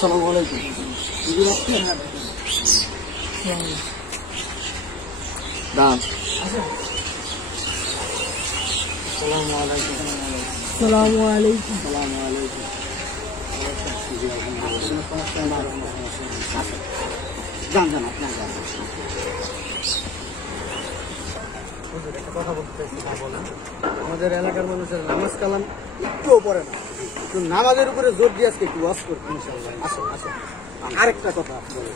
আসসালামু আলাইকুম। দিদি আসছেন? দাম। আসসালামু আলাইকুম। আসসালামু আলাইকুম। আসসালামু আলাইকুম। যান যান আপনার যান। একটা কথা বলতে চাইছি, না বলেন। আমাদের এলাকার মানুষের নামাজ কালাম একটুও পড়ে না, একটু নামাজের উপরে জোর দিয়ে আজকে একটু ওয়াজ করবো ইনশাআল্লাহ। আসেন আসেন। আরেকটা কথা বলে,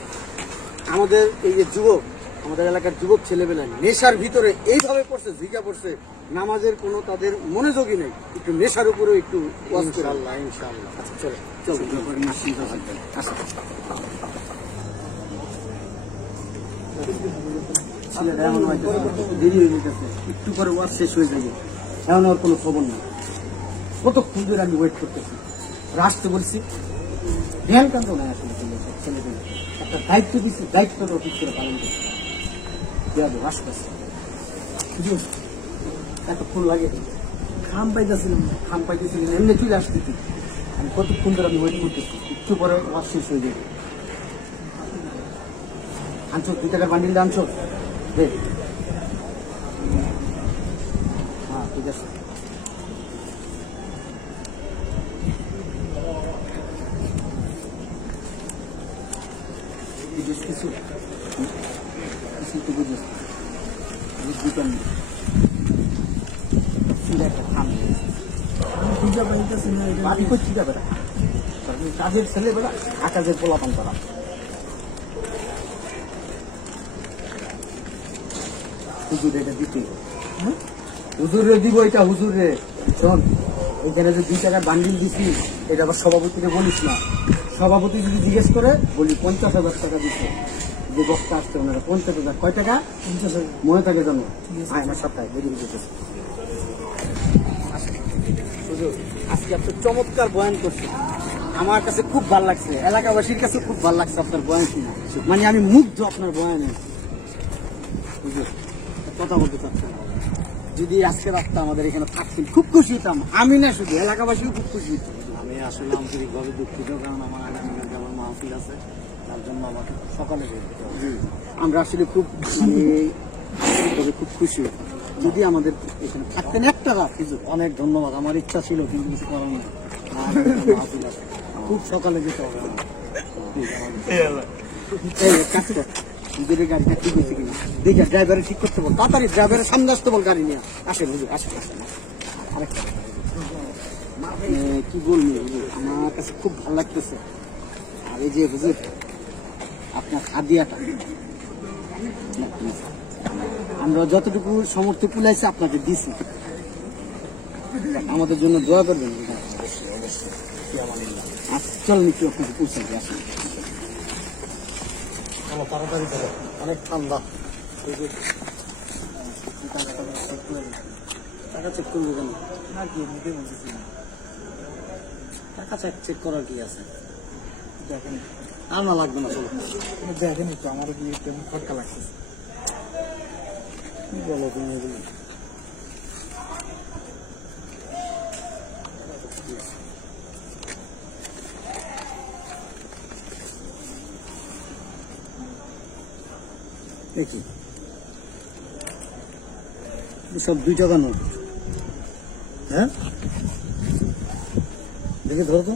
আমাদের এই যে যুবক, আমাদের এলাকার যুবক ছেলেবেলা নেশার ভিতরে এইভাবে পড়ছে, ঝিকা পড়ছে, নামাজের কোনো তাদের মনোযোগী নেই। একটু নেশার উপরেও একটু ওয়াজ করে। ইনশাআল্লাহ ইনশাআল্লাহ। আচ্ছা চলো চলো, নিশ্চিন্ত থাকবেন। আসেন। ছেলেটা এমন হইতেছে, দেরি হয়ে যেতেছে, একটু করে ওয়াজ শেষ হয়ে যাবে, এমন আর কোনো খবর নেই। কতক্ষণ ধরে আমি ওয়েট করতেছি, আসতে বলছি, ধ্যান কান্ত নাই আসলে ছেলেদের। একটা দায়িত্ব দিচ্ছি, দায়িত্বটা ঠিক করে পালন করছি। আসতেছে এতক্ষণ লাগে, খাম পাইতেছিলাম না, খাম পাইতেছিলাম এমনি চলে আসতেছি। আমি কতক্ষণ ধরে আমি ওয়েট করতেছি, একটু পরে ওয়াজ শেষ হয়ে যাবে। আনছো 2 টাকার বান্ডিলটা আনছো? দে। হ্যাঁ ঠিক আছে। বুঝিস কিছু? কিছু তো বুঝিস, বুঝবি কেন? একটা খাম পূজা পাইতেছি না, এটা বাড়ি করছি যাবে না, কাজের ছেলেবেলা আকাশের পোলাপান করা। হুজুর এটা দিতে, হুজুরে দিব এটা, হুজুরে শোন, এইখানে যে 2 টাকার বান্ডিল দিছি, এটা আবার সভাপতিকে বলিস না। সভাপতি যদি জিজ্ঞেস করে বলি 50,000 টাকা দিচ্ছে, যে বক্তা আসছে ওনারা 50,000। কয় টাকা? 50,000 মনে থাকে জানো? হ্যাঁ আমার সপ্তাহে বেরিয়ে যেতেছে। আজকে আপনার চমৎকার বয়ান করছে, আমার কাছে খুব ভালো লাগছে, এলাকাবাসীর কাছে খুব ভালো লাগছে আপনার বয়ান শুনে। মানে আমি মুগ্ধ আপনার বয়ানে। কথা বলতে চাচ্ছেন, যদি আজকে রাতটা আমাদের এখানে থাকতেন খুব খুশি হতাম, আমি না শুধু এলাকাবাসীও খুব খুশি হতাম। আমি আসলে আন্তরিকভাবে দুঃখিত, কারণ আমার আগামীকালকে আমার মাহফিল আছে, তার জন্য আমাকে সকালে বের হতে হবে। আমরা আসলে খুব খুব খুশি হতাম যদি আমাদের এখানে থাকতেন একটা রাত। কিছু অনেক ধন্যবাদ, আমার ইচ্ছা ছিল কিন্তু কিছু করার নেই, আমার মাহফিল আছে, খুব সকালে যেতে হবে আমার। আমার। এই কাজ কর, নিজের গাড়িটা ঠিক হয়েছে কিনা দেখে ড্রাইভারে ঠিক করতে বল, তাড়াতাড়ি ড্রাইভারের সামনে আসতে বল, গাড়ি নিয়ে আসেন হুজুর, আসেন আসেন। আরেকটা কি বলবো হুজুর, আমার কাছে খুব ভালো লাগতেছে। আর এই যে হুজুর আপনার হাদিয়াটা, আমরা যতটুকু সমর্থ কুলাইছে আপনাকে দিছি, আমাদের জন্য দোয়া করবেন। আচ্ছা চল নিচ্ছি আপনাকে পৌঁছাতে, আসেন। চলো তাড়াতাড়ি করো, অনেক ঠান্ডা। টাকা চেক করবো কেন? না কি নিতে বলতেছি না, টাকা চেক করার কি আছে? দেখেন আর না লাগবে না, চলো। দেখেন একটু, আমারও কি কেমন খটকা লাগতেছে। কি বলো তুমি এগুলো? দেখি সব 2 টাকা নোট। হ্যাঁ দেখে ধরো তো।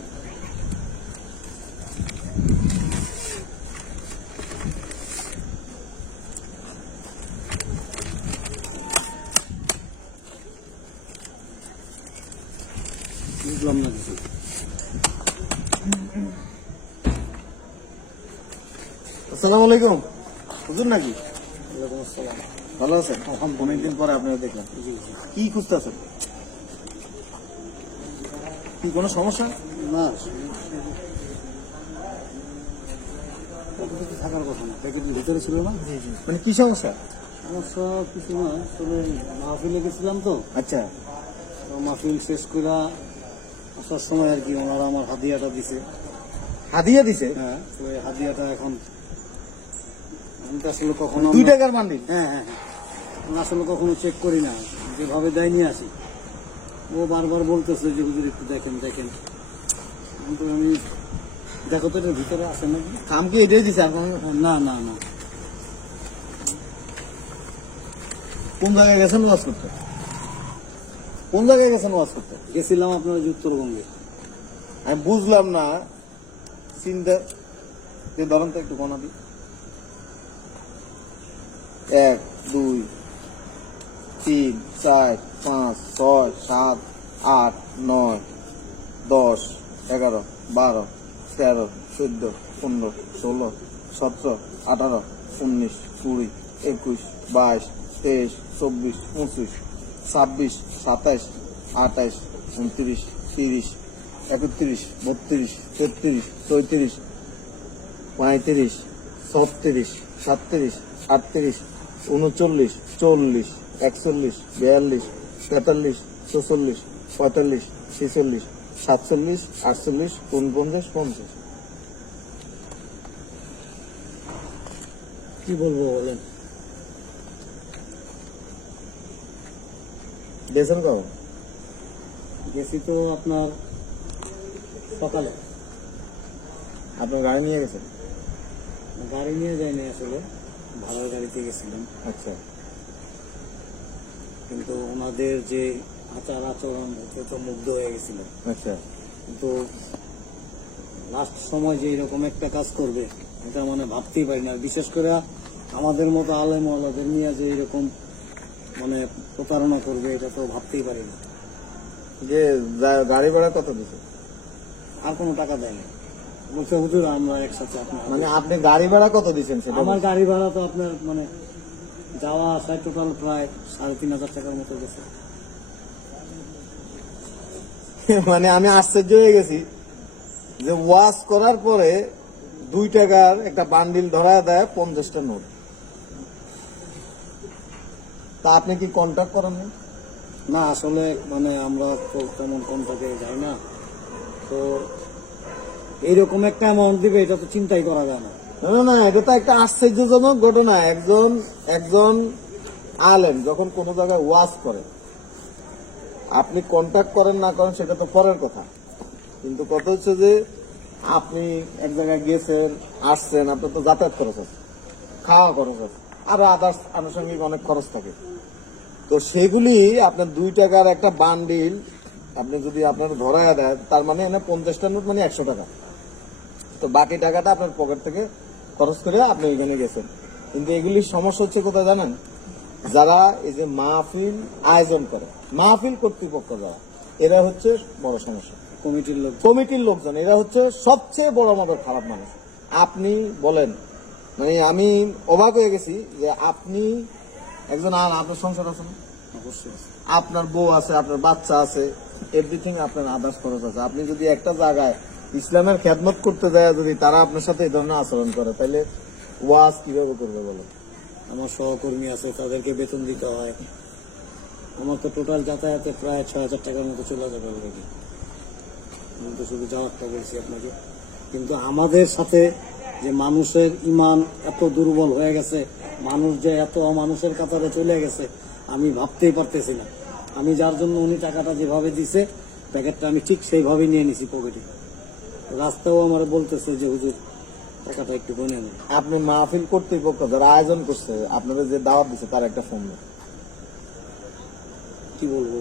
বুঝলাম না কিছু। আসসালামু আলাইকুম, হুজুর নাকি? ওয়ালাইকুম আসসালাম। ভালো আছেন? অনেকদিন পরে আপনারা দেখলাম। কি খুঁজতেছেন? কি কোনো সমস্যা? না থাকার কথা না, প্যাকেটের ভিতরে ছিল না। মানে কি সমস্যা? সমস্যা কিছু না, আসলে মাহফিলে গেছিলাম তো, আচ্ছা, তো মাহফিল শেষ করে আসার সময় আর কি ওনারা আমার হাদিয়াটা দিছে। হাদিয়া দিছে? হ্যাঁ, তো এই হাদিয়াটা এখন আমি তো আসলে কখনো 2 টাকার বান্ডিল? হ্যাঁ হ্যাঁ হ্যাঁ, আমি আসলে কখনো চেক করি না, যেভাবে দেয় নিয়ে আসি। ও বারবার বলতেছে যে হুজুর একটু দেখেন দেখেন, কিন্তু আমি দেখো তো এটার ভিতরে আছে নাকি? খাম কি এটাই দিছে আর কোনো? না না না, কোন জায়গায় গেছেন ওয়াজ করতে? কোন জায়গায় গেছেন ওয়াজ করতে? গেছিলাম আপনার যে উত্তরবঙ্গে। আমি বুঝলাম না চিন্তা যে ধরেন তো একটু গণা দিই। 1 2 3 4 5 6 7 8 9 10 11 12 13 14 15 16 17 18 19 20 21 22 23 24 25 26 27 28 29 30 31 32 33 34 35 36 37 38 39 40 41 42 43 44 45 46 47 48 49 50। কি বলবো বলেন? গেছেন কখন? গেছি তো আপনার সকালে। আপনার গাড়ি নিয়ে গেছেন? গাড়ি নিয়ে যাইনি আসলে, ভাড়ার গাড়িতে গেছিলাম। আচ্ছা কিন্তু ওনাদের যে আচার আচরণ, এতে তো মুগ্ধ হয়ে গেছিল। আচ্ছা। কিন্তু লাস্ট সময় যে এরকম একটা কাজ করবে এটা মানে ভাবতেই পারি না। বিশেষ করে আমাদের মতো আলেম ওয়ালাদের নিয়ে যে এরকম মানে প্রতারণা করবে এটা তো ভাবতেই পারি না। যে গাড়ি ভাড়া কত দিছে? আর কোনো টাকা দেয়নি, বলছে হুজুর আমরা একসাথে আপনার। মানে আপনি গাড়ি ভাড়া কত দিচ্ছেন সেটা? আমার গাড়ি ভাড়া তো আপনার মানে যাওয়া আসায় টোটাল প্রায় 3,500 টাকার মতো গেছে। মানে আমি আশ্চর্য হয়ে গেছি যে ওয়াশ করার পরে 2 টাকার একটা বান্ডিল ধরা দেয় 50টা নোট। তা আপনি কি কন্ট্যাক্ট করেননি? না আসলে মানে আমরা তো তেমন কন্ট্রাক্টে যাই না, তো এইরকম একটা অ্যামাউন্ট দিবে এটা তো চিন্তাই করা যায় না। না না, এটা তো একটা আশ্চর্যজনক ঘটনা। একজন আলেম যখন কোনো জায়গায় ওয়াজ করে, আপনি কন্ট্যাক্ট করেন না করেন সেটা তো পরের কথা, কিন্তু কথা হচ্ছে যে আপনি এক জায়গায় গেছেন আসছেন, আপনার তো যাতায়াত খরচ আছে, খাওয়া খরচ আছে, আরো আদার্স আনুষঙ্গিক অনেক খরচ থাকে। তো সেগুলি আপনার 2 টাকার একটা বান্ডিল আপনি যদি আপনার ধরায় দেয়, তার মানে এনে 50টা নোট মানে 100 টাকা। তো বাকি টাকাটা আপনার পকেট থেকে খরচ করে আপনি এখানে গেছেন। কিন্তু এগুলির সমস্যা হচ্ছে কোথায় জানেন? যারা এই যে মাহফিল আয়োজন করে, মাহফিল কর্তৃপক্ষ যারা, এরা হচ্ছে বড় সমস্যা। কমিটির লোকজন এরা হচ্ছে সবচেয়ে বড় আমাদের খারাপ মানুষ। আপনি বলেন, মানে আমি অবাক হয়ে গেছি যে আপনি একজন আপনার সংসার আছে না? অবশ্যই আপনার বউ আছে, আপনার বাচ্চা আছে, এভরিথিং আপনার আদার্স খরচ আছে। আপনি যদি একটা জায়গায় ইসলামের খেদমত করতে যায়, যদি তারা আপনার সাথে এই ধরনের আচরণ করে, তাহলে ওয়াজ কিভাবে করবে বলো? আমার সহকর্মী আছে, তাদেরকে বেতন দিতে হয়। আমার তো টোটাল যাতায়াতে প্রায় 6,000 টাকার মতো চলে যাবে অলরেডি। আমি তো শুধু যাওয়ারটা বলছি আপনাকে। কিন্তু আমাদের সাথে যে মানুষের ইমান এত দুর্বল হয়ে গেছে, মানুষ যে এত মানুষের কাতারে চলে গেছে, আমি ভাবতেই পারতেছি না। আমি যার জন্য উনি টাকাটা যেভাবে দিছে, প্যাকেটটা আমি ঠিক সেইভাবেই নিয়ে নিছি পকেটে। রাস্তাও আমার বলতেছে যে হুজুর টাকাটা একটু গনে নেন। আপনি মাহফিল কর্তৃপক্ষ যারা আয়োজন করছে, আপনাদের যে দাওয়াত দিচ্ছে, তার একটা ফোন নেই। কি বলবো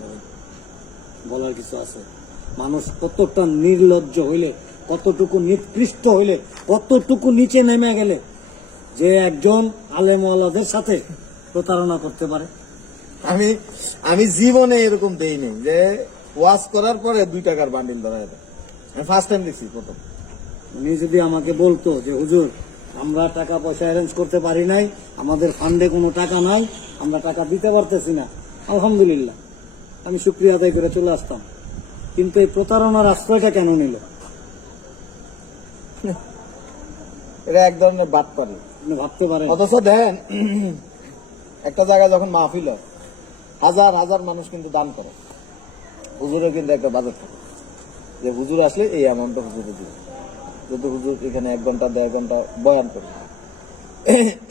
ভাই, বলার কিছু আছে? মানুষ কতটা নির্লজ্জ হইলে, কতটুকু নিকৃষ্ট হইলে, কতটুকু নিচে নেমে গেলে যে একজন আলেমওয়ালাদের সাথে প্রতারণা করতে পারে। আমি জীবনে এরকম দেইনি যে ওয়াজ করার পরে 2 টাকার বান্ডিল ধরা যায়। আমি ফার্স্ট টাইম দেখছি প্রথম। উনি যদি আমাকে বলতো যে হুজুর আমরা টাকা পয়সা অ্যারেঞ্জ করতে পারি নাই, আমাদের ফান্ডে কোনো টাকা নাই, আমরা টাকা দিতে পারতেছি না, আলহামদুলিল্লাহ আমি শুকরিয়া আদায় করে চলে আসতাম। কিন্তু এই প্রতারণার আশ্রয়টা কেন নিল? এটা এক ধরনের বাটপারি। আপনি ভাবতে পারেন? অথচ দেন একটা জায়গায় যখন মাহফিল হয়, হাজার হাজার মানুষ কিন্তু দান করে, হুজুরের কিন্তু একটা বাজেট থাকে যে হুজুর আসলে এই অ্যামাউন্টটা হুজুরে দিবে, যদি হুজুর এখানে 1 ঘন্টা 1.5 ঘন্টা বয়ান করে।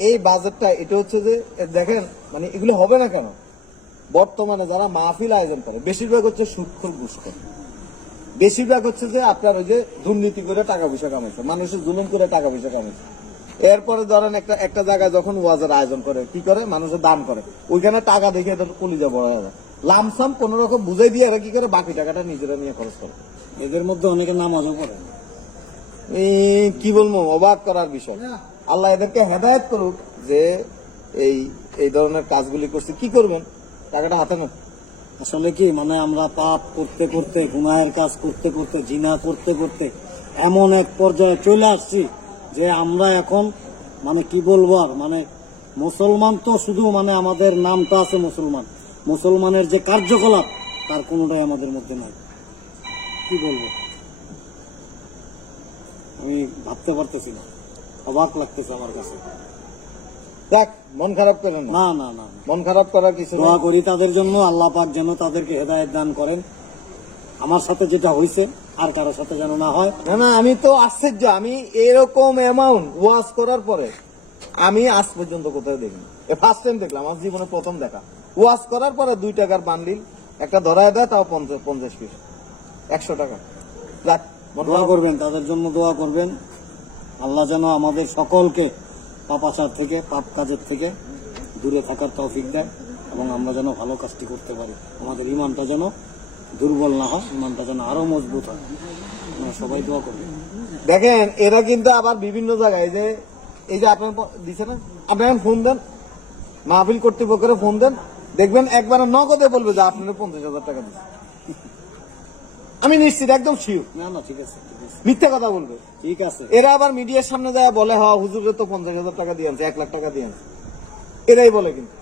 এই বাজেটটা এটা হচ্ছে যে দেখেন, মানে এগুলো হবে না কেন? বর্তমানে যারা মাহফিল আয়োজন করে বেশিরভাগ হচ্ছে সুদখোর ঘুষখোর। বেশিরভাগ হচ্ছে যে আপনার ওই যে দুর্নীতি করে টাকা পয়সা কামাইছে, মানুষের জুলুম করে টাকা পয়সা কামাইছে। এরপরে ধরেন একটা জায়গায় যখন ওয়াজের আয়োজন করে কি করে, মানুষের দান করে, ওইখানে টাকা দেখে এদের কলিজা বড় হয়ে যায়, লামসাম কোন রকম বুঝাই দিয়ে এরা কি করে বাকি টাকাটা নিজেরা নিয়ে খরচ করে। এদের মধ্যে অনেকে নামাজও পড়ে না। এই কি বলবো, অবাক করার বিষয়। আল্লাহ এদেরকে হেদায়েত করুক যে এই ধরনের কাজগুলি করছে, কি করবেন, টাকাটা হাতে না। আসলে কি মানে আমরা পাপ করতে করতে, গুনাহের কাজ করতে করতে, জিনা করতে করতে এমন এক পর্যায়ে চলে আসছি যে আমরা এখন মানে কি বলবো আর, মানে মুসলমান তো শুধু মানে আমাদের নামটা আছে মুসলমান, মুসলমানের যে কার্যকলাপ তার কোনোটাই আমাদের মধ্যে নাই। কি বলবো আমি ভাবতে পারতেছি না, অবাক লাগতেছে আমার কাছে। দেখ, মন খারাপ করেন না, না না না, মন খারাপ করার কিছু দোয়া নেই। করি তাদের জন্য, আল্লাহ পাক যেন তাদেরকে হেদায়েত দান করেন। আমার সাথে যেটা হয়েছে আর কারোর সাথে যেন না হয়। না না, আমি তো আশ্চর্য, আমি এরকম অ্যামাউন্ট ওয়াজ করার পরে আমি আজ পর্যন্ত কোথাও দেখিনি। ফার্স্ট টাইম দেখলাম, আমার জীবনে প্রথম দেখা। ওয়াজ করার পরে 2 টাকার বান্ডিল একটা ধরায় দেয়, তাও 50 পিস, 100 টাকা। যাক, মন দোয়া খারাপ করবেন, তাদের জন্য দোয়া করবেন। আল্লাহ যেন আমাদের সকলকে পাপাচার থেকে, পাপ কাজের থেকে দূরে থাকার তৌফিক দেয় এবং আমরা যেন ভালো কাজটি করতে পারি। আমাদের ইমানটা যেন দুর্বল না হয়, ইমানটা যেন আরো মজবুত হয়। আপনারা সবাই দোয়া করবেন। দেখেন, এরা কিন্তু আবার বিভিন্ন জায়গায় এই যে আপনার দিছে না, আপনি এখন ফোন দেন, মাহফিল কর্তৃপক্ষের ফোন দেন, দেখবেন একবার নগদে বলবে যে আপনার 50,000 টাকা দিচ্ছে। আমি নিশ্চিত, একদম শিওর, না না, ঠিক আছে ঠিক আছে মিথ্যা কথা বলবে। ঠিক আছে। এরা আবার মিডিয়ার সামনে যায় বলে, হ্যাঁ হুজুরে তো 50,000 টাকা দিয়ে আনছে, 1 লাখ টাকা দিয়ে আনছে, এরাই বলে। কিন্তু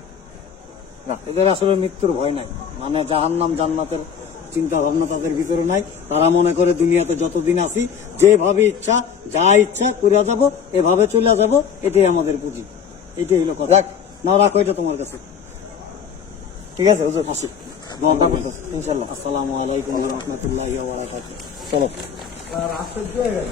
এদের আসলে মৃত্যুর ভয় নাই, মানে জাহান্নাম জান্নাতের চিন্তা ভাবনা তাদের ভিতরে নাই। তারা মনে করে দুনিয়াতে যতদিন আছি যেভাবে ইচ্ছা, যা ইচ্ছা করে যাব, এভাবে চলে যাব, এটাই আমাদের পুঁজি, এটাই হলো কথা। রাখ। না রাখো, এটা তোমার কাছে। ঠিক আছে হুজুর, আসি, দোয়া করবেন, ইনশাল্লাহ। আসসালামু আলাইকুম ওয়া রাহমাতুল্লাহি ওয়া বারাকাতুহু। চলো। আর আশ্চর্য হয়ে গেল।